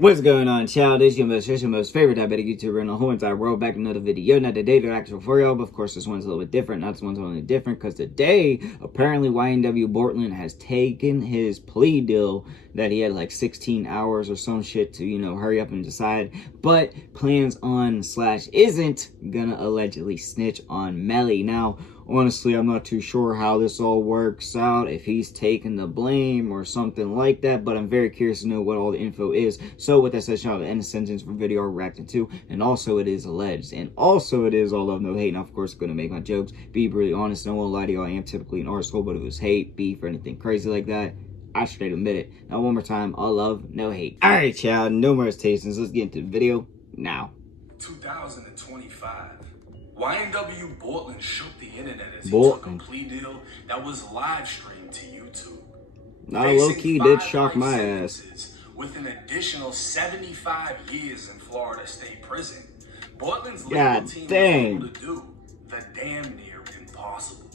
What's going on, child? It's your most favorite diabetic YouTuber in the whole entire world. Back in another video. Not today, the actual for y'all, but of course this one's a little bit different. Not this one's only different because today, apparently YNW Borrlen has taken his plea deal that he had like 16 hours or some shit to, you know, hurry up and decide, but plans on / isn't gonna allegedly snitch on Melly. Now, honestly, I'm not too sure how this all works out, if he's taking the blame or something like that, but I'm very curious to know what all the info is. So with that said, shout out to end the sentence for video we're reacting to, and also it is alleged, and also it is all love, no hate. Now, of course, going to make my jokes, be really honest, no one lie to you, I am typically an arsehole, but if it was hate, beef, or anything crazy like that, I straight admit it. Now, one more time, all love, no hate. Alright, child, no more hesitations, let's get into the video now. 2025. YNW Borrlen shook the internet as he took a plea deal that was live streamed to YouTube. Nah, low-key did shock my ass. With an additional 75 years in Florida State Prison, Bortlen's legal team was able to do the damn near impossible.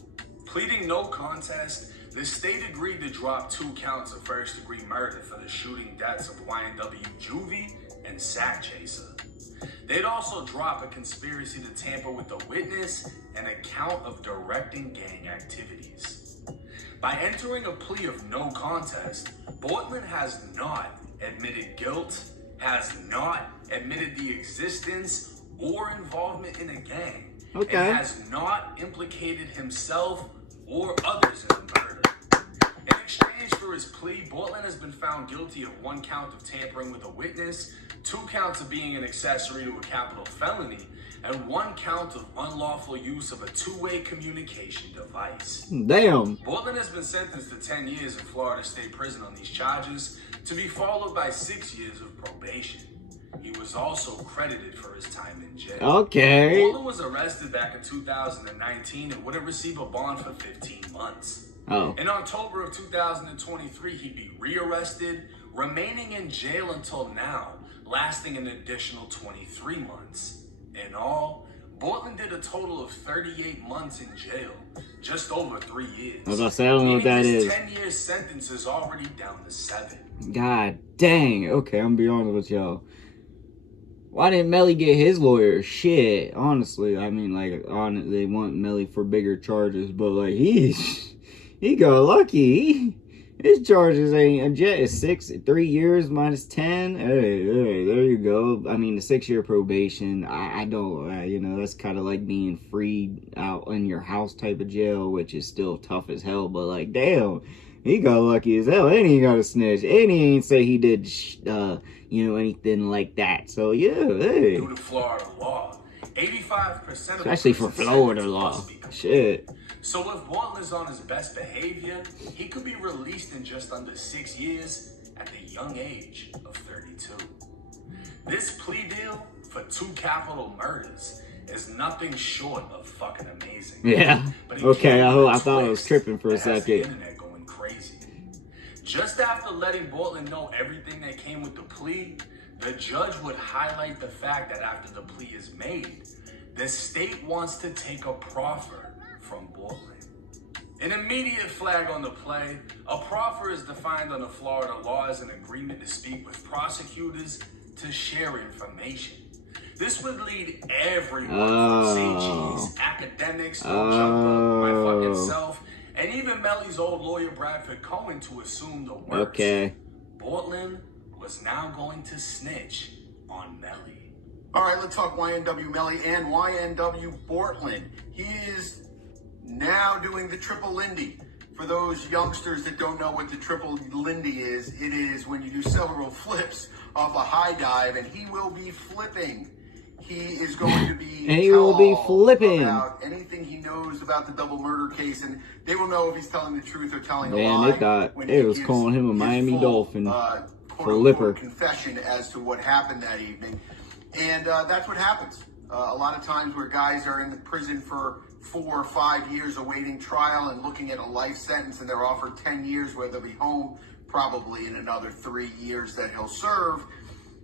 Pleading no contest, the state agreed to drop 2 counts of first-degree murder for the shooting deaths of YNW Juvie and Sack Chaser. They'd also drop a conspiracy to tamper with a witness and a count of directing gang activities. By entering a plea of no contest, Borrlen has not admitted guilt, has not admitted the existence or involvement in a gang, and has not implicated himself or others in the murder. In exchange for his plea, Borrlen has been found guilty of 1 count of tampering with a witness, 2 counts of being an accessory to a capital felony, and 1 count of unlawful use of a 2-way communication device. Damn. Borrlen has been sentenced to 10 years in Florida State Prison on these charges, to be followed by 6 years of probation. He was also credited for his time in jail. Okay. Borrlen was arrested back in 2019 and would have received a bond for 15 months. In October of 2023, he'd be rearrested, remaining in jail until now, lasting an additional 23 months. In all, Borrlen did a total of 38 months in jail, just over 3 years. As I said, I don't know what that is. 10-year sentence is already down to 7. God dang. Okay, I'm gonna be honest with y'all. Why didn't Melly get his lawyer? Shit, honestly. I mean, like, they want Melly for bigger charges, but like, he got lucky. His charges ain't it's 3 years minus 10. Hey, there you go. I mean, the 6-year probation. I don't, you know, that's kind of like being freed out in your house type of jail, which is still tough as hell. But like, damn, he got lucky as hell, and he got a snitch, and he ain't say he did, you know, anything like that. So yeah, hey. Due to Florida law, 85% of especially for Florida law, shit. So if Borrlen is on his best behavior, he could be released in just under 6 years at the young age of 32. This plea deal for 2 capital murders is nothing short of fucking amazing. Yeah. Okay, I thought I was tripping for a second. The internet going crazy. Just after letting Borrlen know everything that came with the plea, the judge would highlight the fact that after the plea is made, the state wants to take a proffer from Borrlen. An immediate flag on the play, a proffer is defined under Florida law as an agreement to speak with prosecutors to share information. This would lead everyone from St. G's, academics, Jumper, my fucking self, and even Melly's old lawyer Bradford Cohen to assume the worst. Okay. Borrlen was now going to snitch on Melly. All right, let's talk YNW Melly and YNW Borrlen. He is now doing the triple Lindy. For those youngsters that don't know what the triple Lindy is, it is when you do several flips off a high dive, and he will be flipping. He is going to be flipping about anything he knows about the double murder case, and they will know if he's telling the truth or telling a lie. Man, they thought it was calling him a Miami Dolphin flipper confession as to what happened that evening, and that's what happens. A lot of times where guys are in the prison for 4 or 5 years awaiting trial and looking at a life sentence, and they're offered 10 years where they'll be home probably in another 3 years that he'll serve,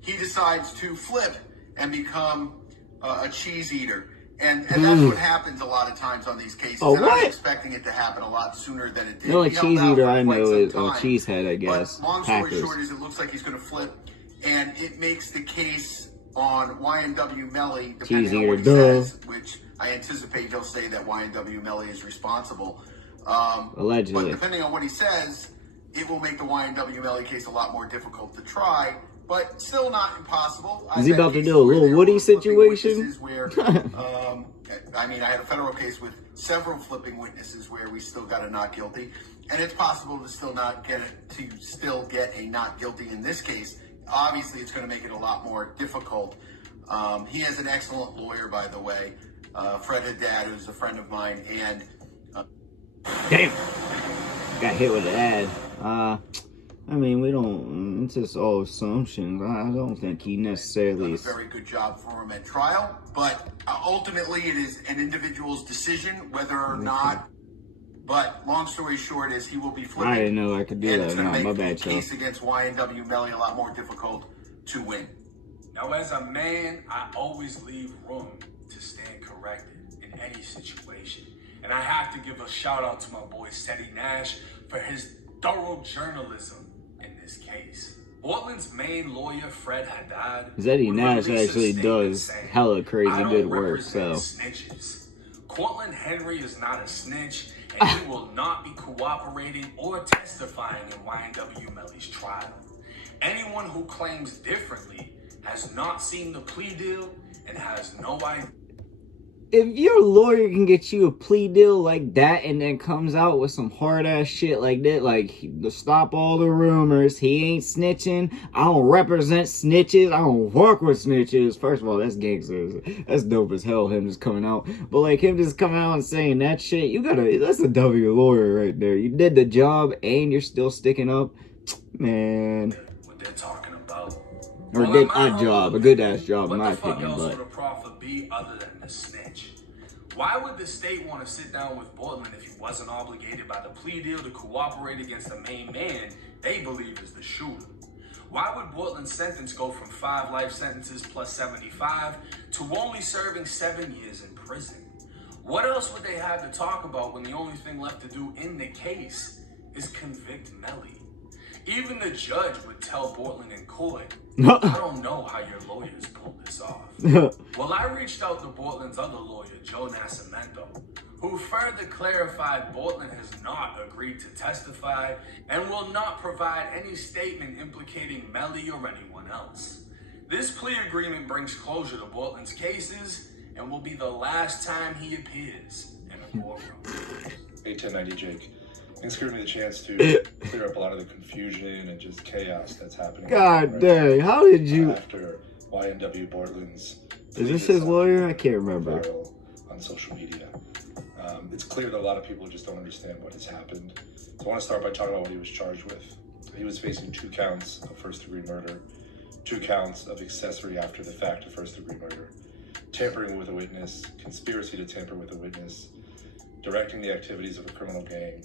he decides to flip and become a cheese eater. And that's what happens a lot of times on these cases. Oh, and what? I'm expecting it to happen a lot sooner than it did. The only cheese eater I know is Cheesehead, I guess. But long story short is it looks like he's going to flip and it makes the case on YNW Melly, depending on Cheesy or what he duh. says, which I anticipate he'll say that YNW Melly is responsible. Allegedly. But depending on what he says, it will make the YNW Melly case a lot more difficult to try, but still not impossible. Is he about to do a little Woody situation? Where, I mean, I had a federal case with several flipping witnesses where we still got a not guilty, and it's possible to still get a not guilty in this case. Obviously, it's going to make it a lot more difficult. He has an excellent lawyer, by the way, Fred Haddad, who's a friend of mine, and damn, got hit with an ad. I mean, we don't, it's just all assumptions. I don't think he necessarily is. Done a very good job for him at trial, but ultimately it is an individual's decision whether or not. But long story short is he will be flipping. I didn't know I could do and that. it's going to No, my make bad, the case against YNW Melly a lot more difficult to win. Now, as a man, I always leave room to stand corrected in any situation. And I have to give a shout out to my boy Seti Nash for his thorough journalism in this case. Bortlen's main lawyer, Fred Haddad, Seti Nash actually does hella crazy good work, so. Snitches. Cortland Henry is not a snitch, and he will not be cooperating or testifying in YNW Melly's trial. Anyone who claims differently has not seen the plea deal and has no idea. If your lawyer can get you a plea deal like that and then comes out with some hard ass shit like that, like to stop all the rumors, he ain't snitching, I don't represent snitches, I don't work with snitches. First of all, that's gangsters. That's dope as hell, him just coming out. But like him just coming out and saying that shit, that's a W lawyer right there. You did the job and you're still sticking up. Man. What they're talking about. Or did a job, a good ass job, in my opinion. What the fuck else but would a prophet be other than a snitch? Why would the state want to sit down with Borrlen if he wasn't obligated by the plea deal to cooperate against the main man they believe is the shooter? Why would Bortlen's sentence go from 5 life sentences plus 75 to only serving 7 years in prison? What else would they have to talk about when the only thing left to do in the case is convict Melly? Even the judge would tell Bortlen in court, I don't know how your lawyers pulled this off. Well, I reached out to Bortlen's other lawyer, Joe Nascimento, who further clarified Bortlen has not agreed to testify and will not provide any statement implicating Melly or anyone else. This plea agreement brings closure to Bortlen's cases and will be the last time he appears in a courtroom. 81090 Jake. Thanks for giving me the chance to clear up a lot of the confusion and just chaos that's happening. God dang, how did you... After YNW Bortlen's... Is this his lawyer? I can't remember. On social media. It's clear that a lot of people just don't understand what has happened. So I want to start by talking about what he was charged with. He was facing 2 counts of first-degree murder, 2 counts of accessory after the fact of first-degree murder, tampering with a witness, conspiracy to tamper with a witness, directing the activities of a criminal gang,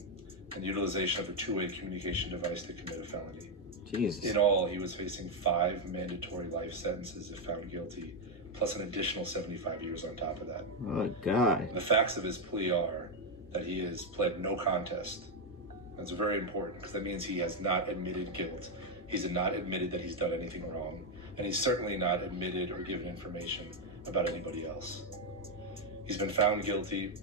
and utilization of a 2-way communication device to commit a felony. Jesus. In all, he was facing 5 mandatory life sentences if found guilty, plus an additional 75 years on top of that. Oh, God. The facts of his plea are that he has pled no contest. That's very important because that means he has not admitted guilt. He's not admitted that he's done anything wrong, and he's certainly not admitted or given information about anybody else. He's been found guilty,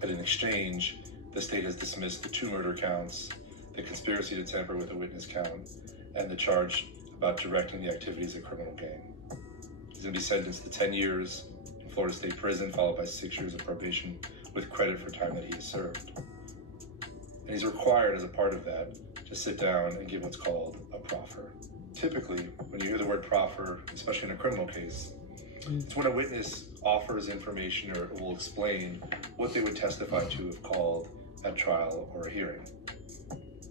but in exchange, the state has dismissed the 2 murder counts, the conspiracy to tamper with a witness count, and the charge about directing the activities of a criminal gang. He's going to be sentenced to 10 years in Florida State Prison, followed by 6 years of probation with credit for time that he has served. And he's required, as a part of that, to sit down and give what's called a proffer. Typically, when you hear the word proffer, especially in a criminal case, it's when a witness offers information or will explain what they would testify to if called at trial or a hearing.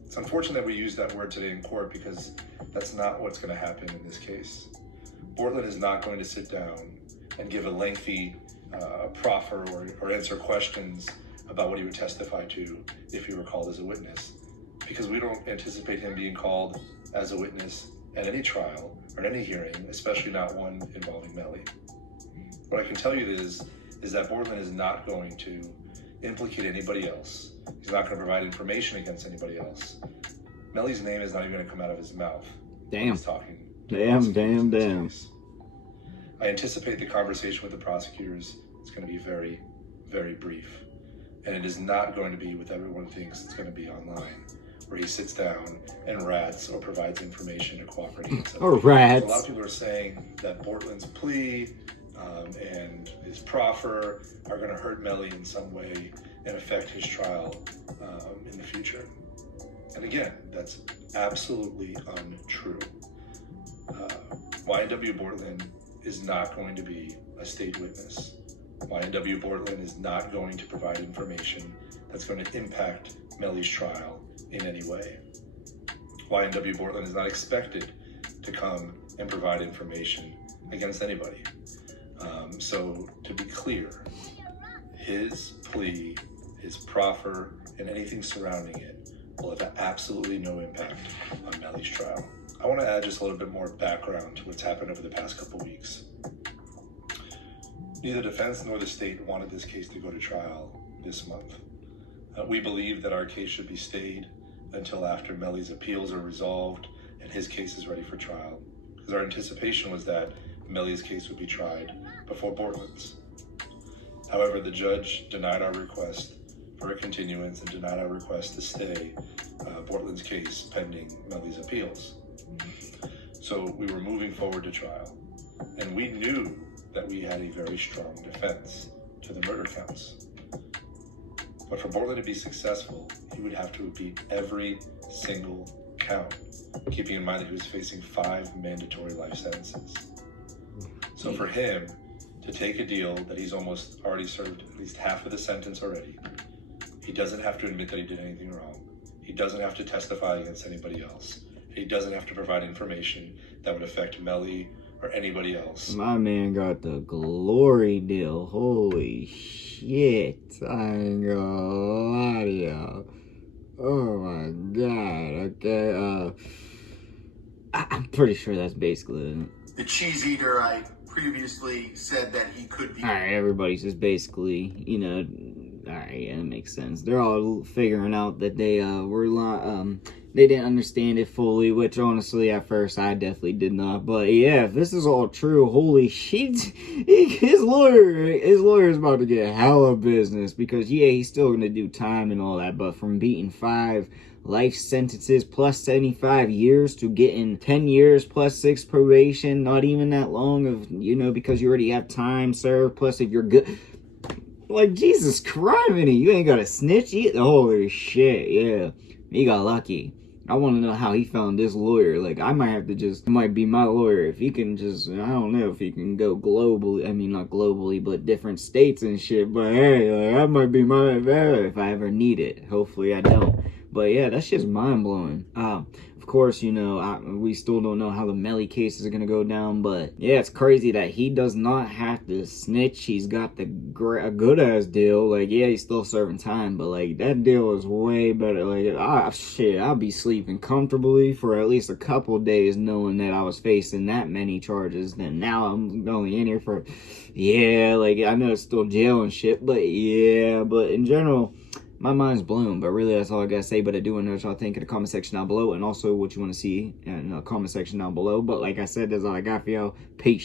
It's unfortunate that we use that word today in court because that's not what's going to happen in this case. Bortlen is not going to sit down and give a lengthy proffer or answer questions about what he would testify to if he were called as a witness, because we don't anticipate him being called as a witness at any trial or at any hearing, especially not one involving Melly. What I can tell you is that Bortlen is not going to implicate anybody else. He's not going to provide information against anybody else. Melly's name is not even going to come out of his mouth. Damn. He's talking Damn. I anticipate the conversation with the prosecutors is going to be very, very brief. And it is not going to be what everyone thinks it's going to be online, where he sits down and rats or provides information to cooperating. Or rats. So a lot of people are saying that Borrlen's plea and his proffer are going to hurt Melly in some way and affect his trial in the future. And again, that's absolutely untrue. YNW Borrlen is not going to be a state witness. YNW Borrlen is not going to provide information that's going to impact Melly's trial in any way. YNW Borrlen is not expected to come and provide information against anybody. So to be clear, his plea, his proffer, and anything surrounding it will have absolutely no impact on Melly's trial. I want to add just a little bit more background to what's happened over the past couple weeks. Neither defense nor the state wanted this case to go to trial this month. We believe that our case should be stayed until after Melly's appeals are resolved and his case is ready for trial, because our anticipation was that Melly's case would be tried before Borrlen's. However, the judge denied our request for a continuance and denied our request to stay Borrlen's case pending Melly's appeals. So we were moving forward to trial, and we knew that we had a very strong defense to the murder counts. But for Borrlen to be successful, he would have to beat every single count, keeping in mind that he was facing 5 mandatory life sentences. So for him to take a deal that he's almost already served at least half of the sentence already, he doesn't have to admit that he did anything wrong. He doesn't have to testify against anybody else. He doesn't have to provide information that would affect Melly or anybody else. My man got the glory deal. Holy shit. I ain't gonna lie to y'all. Oh my god. Okay, I'm pretty sure that's basically it. The cheese eater, I previously said that he could be. Alright, everybody's just basically, you know, alright, yeah, it makes sense. They're all figuring out that they they didn't understand it fully, which honestly at first I definitely did not. But yeah, if this is all true, holy shit, his lawyer is about to get hella business, because yeah, he's still gonna do time and all that, but from beating 5 life sentences plus 75 years to getting 10 years plus 6 probation, not even that long of, you know, because you already have time served, plus if you're good, like, Jesus Christ, you ain't got a snitch either. Holy shit, yeah, he got lucky. I want to know how he found this lawyer. Like, I might have to just, might be my lawyer if he can just, I don't know if he can go globally, I mean, not globally, but different states and shit, but hey, like, that might be my, if I ever need it. Hopefully I don't. But yeah, that's just mind-blowing. Of course, you know, we still don't know how the Melly case is going to go down, but yeah, it's crazy that he does not have to snitch. He's got a good-ass deal. Like, yeah, he's still serving time, but like, that deal is way better. Like, I'll be sleeping comfortably for at least a couple days knowing that I was facing that many charges. Then now I'm only in here for, yeah, like, I know it's still jail and shit, but yeah, but in general, my mind's blown. But really, that's all I gotta say. But I do want to know what y'all think in the comment section down below, and also what you want to see in the comment section down below. But like I said, that's all I got for y'all. Peace.